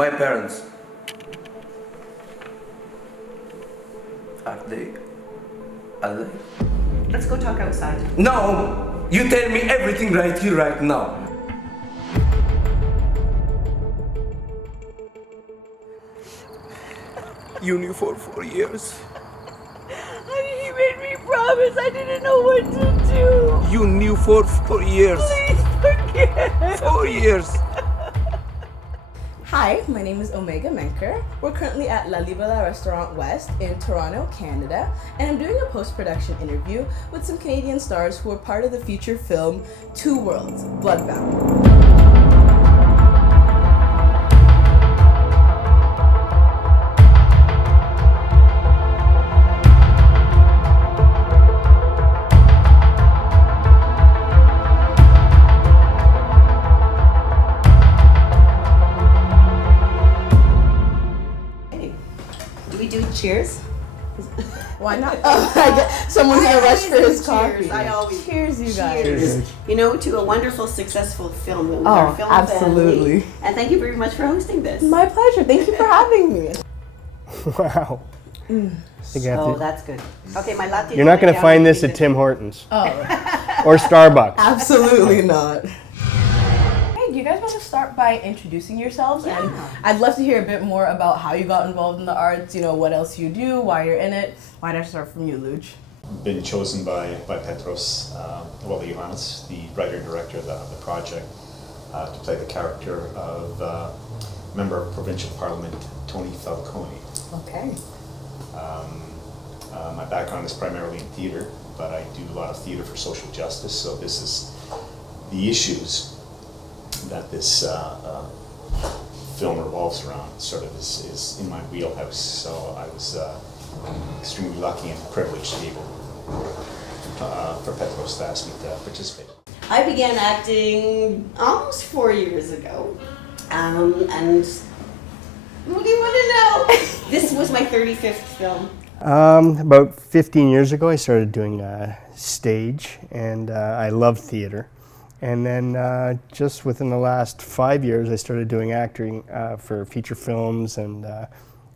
My parents. Are they alive? Let's go talk outside. No! You tell me everything right here, right now. You knew for 4 years. He made me promise. I didn't know what to do. You knew for 4 years. Please forgive. 4 years. Hi, my name is Omega Menker. We're currently at La Libella Restaurant West in Toronto, Canada, and I'm doing a post-production interview with some Canadian stars who are part of the feature film Two Worlds, Bloodbound. Cheers. Why not? Someone's gonna rush for his coffee. I always cheers, you guys. Cheers. You know, to a wonderful, successful film with our film absolutely. family. And thank you very much for hosting this. My pleasure. Thank you for having me. Wow. Oh, that's good. Okay, my latte. You're not going to find this at Tim Hortons. Oh. Or Starbucks. Absolutely not. Do you guys want to start by introducing yourselves? Yeah. And I'd love to hear a bit more about how you got involved in the arts, you know, what else you do, why you're in it. Why don't I start from you, Luj? Been chosen by Petros, Johannes, the writer-director of the project, to play the character of Member of Provincial Parliament, Tony Falcone. Okay. My background is primarily in theatre, but I do a lot of theatre for social justice, so this is the issues that this film revolves around, sort of is in my wheelhouse. So I was extremely lucky and privileged to be able for Petros to ask me to participate. I began acting almost 4 years ago, and what do you want to know? This was my 35th film. About 15 years ago, I started doing stage, and I love theatre. And then just within the last 5 years, I started doing acting for feature films and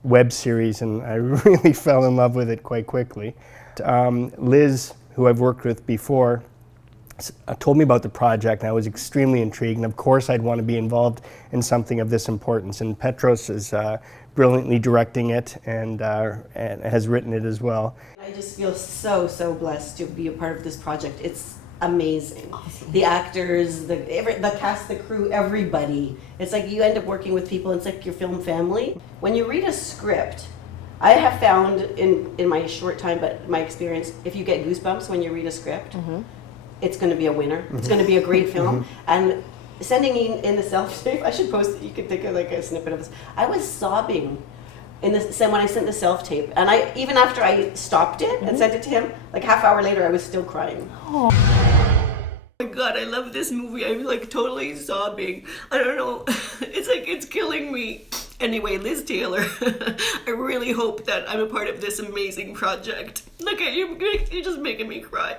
web series, and I really fell in love with it quite quickly. Liz, who I've worked with before, told me about the project, and I was extremely intrigued, and of course I'd want to be involved in something of this importance. And Petros is brilliantly directing it and has written it as well. I just feel so blessed to be a part of this project. It's amazing. The actors, the cast, the crew, everybody. It's like you end up working with people, it's like your film family. When you read a script, I have found in my short time, but my experience, if you get goosebumps when you read a script, it's going to be a winner. It's going to be a great film. And sending in the self-tape, I should post it, you could take a snippet of this. I was sobbing when I sent the self-tape, and even after I stopped it and sent it to him, like half hour later, I was still crying. Oh my God, I love this movie. I'm like totally sobbing. I don't know, it's like it's killing me. Anyway, Liz Taylor, I really hope that I'm a part of this amazing project. Look at you, you're just making me cry.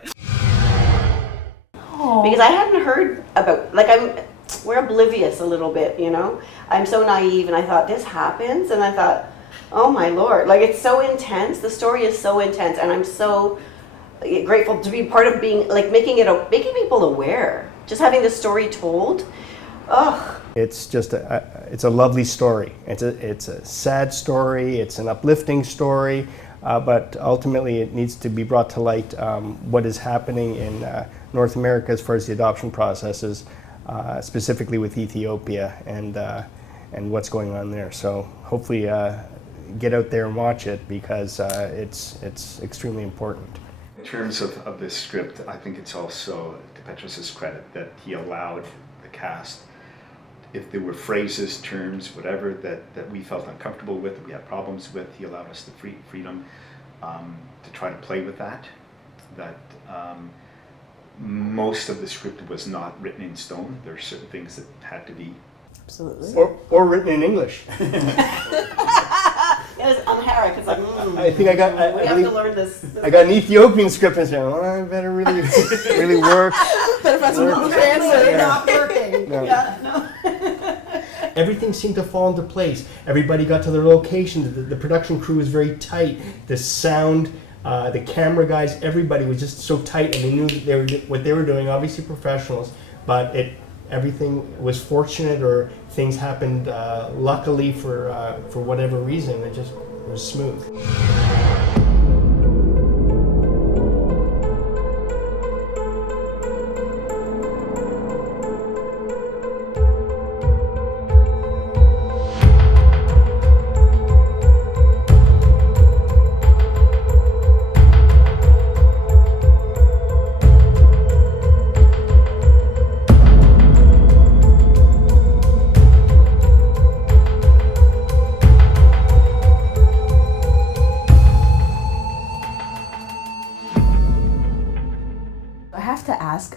Oh. Because I hadn't heard about, we're oblivious a little bit, you know? I'm so naive, and I thought, this happens? And I thought, oh my Lord, like it's so intense. The story is so intense, and I'm so grateful to be part of being, like making people aware, just having the story told. Ugh. It's just it's a lovely story. It's a sad story. It's an uplifting story, but ultimately it needs to be brought to light what is happening in North America as far as the adoption processes, specifically with Ethiopia and what's going on there. So hopefully get out there and watch it, because it's extremely important. In terms of this script, I think it's also to Petros' credit that he allowed the cast, if there were phrases, terms, whatever that we felt uncomfortable with, that we had problems with, he allowed us the freedom to try to play with that. Most of the script was not written in stone. There are certain things that had to be absolutely or written in English. Yes, Amharic. It's like, I think I got. We have to learn this. I got an Ethiopian script and said, "Oh, I better really work." Better find some Google Translate. Not working. No. Yeah, no. everything seemed to fall into place. Everybody got to their location. The production crew was very tight. The sound, the camera guys, everybody was just so tight, and they knew that what they were doing. Obviously professionals, but everything was fortunate, or things happened luckily for whatever reason. It just was smooth.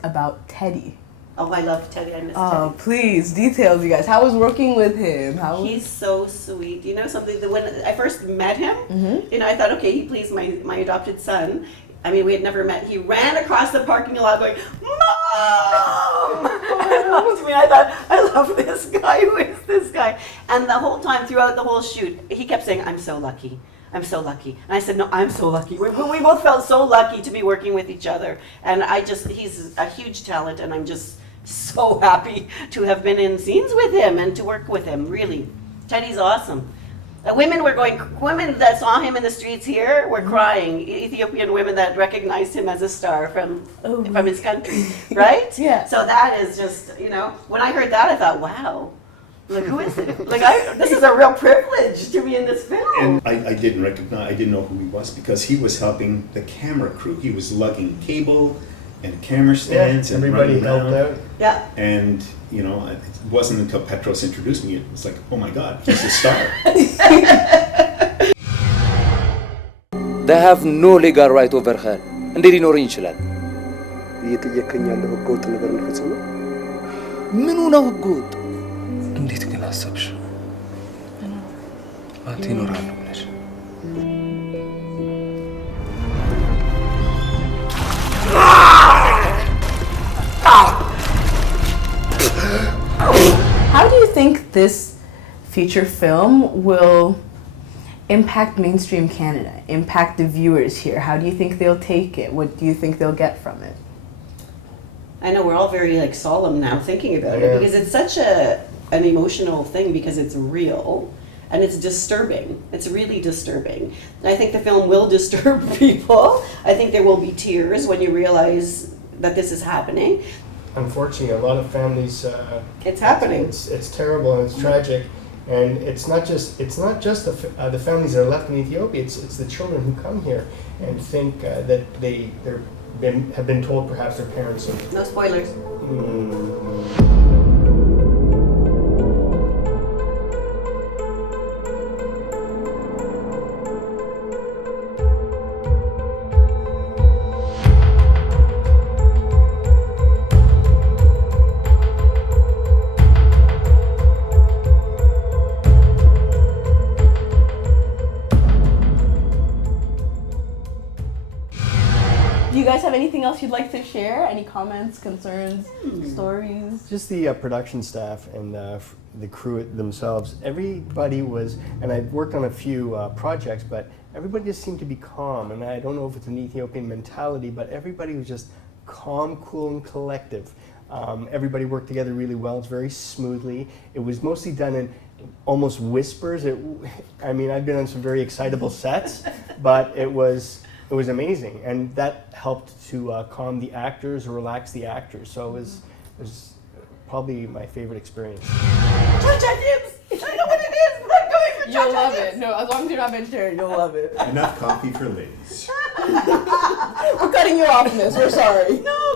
About Teddy. Oh, I love Teddy. I miss Oh, Teddy. please, details, you guys. How was working with him? He's so sweet. You know something? That when I first met him, you know, I thought, okay, he plays my adopted son. I mean, we had never met. He ran across the parking lot going, "Mom!" To me, I thought, I love this guy. Who is this guy? And the whole time, throughout the whole shoot, he kept saying, "I'm so lucky. I'm so lucky." And I said, "No, I'm so lucky." We both felt so lucky to be working with each other. And he's a huge talent, and I'm just so happy to have been in scenes with him and to work with him, really. Teddy's awesome. Women that saw him in the streets here were crying. Ethiopian women that recognized him as a star from his country, right? Yeah. So that is just, you know, when I heard that, I thought, wow. Like, who is it? Like, this is a real privilege to be in this film. And I didn't know who he was, because he was helping the camera crew. He was lugging cable and camera stands and everybody running helped around. out. Yeah. And, you know, it wasn't until Petros introduced me, it was like, oh my God, he's a star. They have no legal right over her. እንዴት ሊኖረኝ ይችላል? እየጠየቀኝ ያለው ህገወጥ ነገር ልፈጽም ነው? ምኑ ነው ህገወጥ? እንዴት ግን አሰብሽ? አንተ ይኖራል ብለሽ How do you think this feature film will impact mainstream Canada, impact the viewers here? How do you think they'll take it? What do you think they'll get from it? I know we're all very like solemn now thinking about it, because it's such an emotional thing, because it's real and it's disturbing. It's really disturbing. And I think the film will disturb people. I think there will be tears when you realize that this is happening. Unfortunately, a lot of families. It's happening. It's terrible and it's tragic, and it's not just the families that are left in Ethiopia. It's the children who come here and think that have been told perhaps their parents. No spoilers. Do you guys have anything else you'd like to share? Any comments, concerns, stories? Just the production staff and the crew themselves. Everybody was, and I've worked on a few projects, but everybody just seemed to be calm. And I don't know if it's an Ethiopian mentality, but everybody was just calm, cool, and collective. Everybody worked together really well. It's very smoothly. It was mostly done in almost whispers. I mean, I've been on some very excitable sets, but it was amazing, and that helped to calm the actors, or relax the actors. So it was probably my favorite experience. Cha-cha dips! I know what it is, but I'm going for cha-cha You'll love dips. it. No, as long as you're not vegetarian, you'll love it. Enough coffee for ladies. We're cutting you off, miss. We're sorry. No,